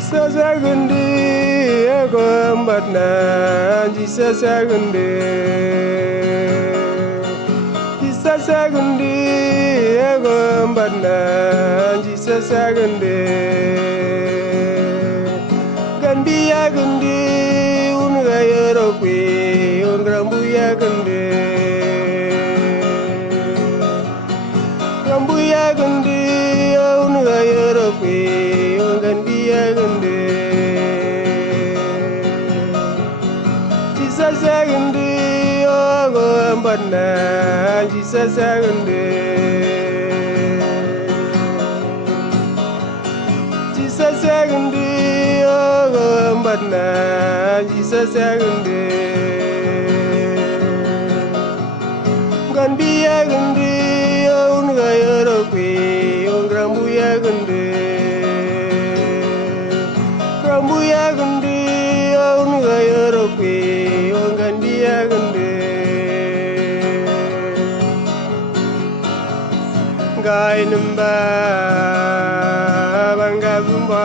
Sasagundi agombatna jisasagundi jisasagundi agombatna jisasagundi gandiya gundi ungayorokwi ungrambuya gundi rambuya gundi ungayorokwi ungandiya gundi jisasagundi agombatna jisasagundi jisasagundi agombatna jisasagundi gandiya gundi ungayorokwi ungrambuya gundi rambuya gundi ungayorokwi ungandiya gundi gainumba bangabumba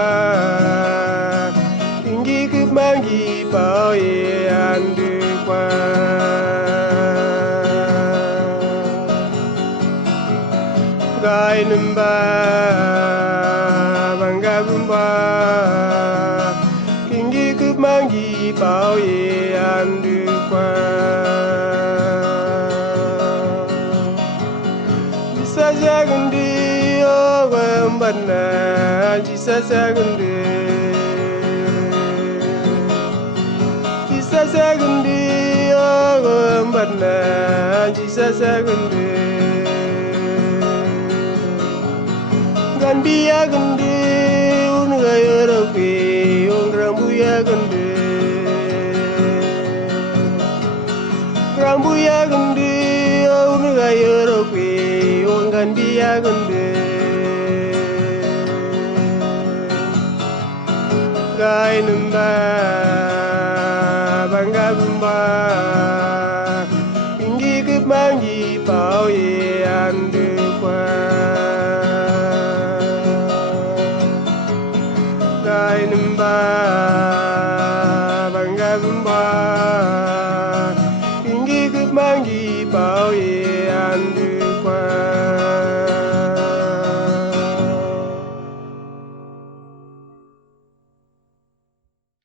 ingi kumangi paoye andukwa gainumba bangabumba ingi kumangi paoye andukwa jisasagundi agombatna jisasagundi jisasagundi agombatna jisasagundi gandiya gundi ungayorokwi ungrambuya gundi rambuya gundi ungayorokwi ungandiya gundi gainumba bangabumba ingi kumangi paoye andu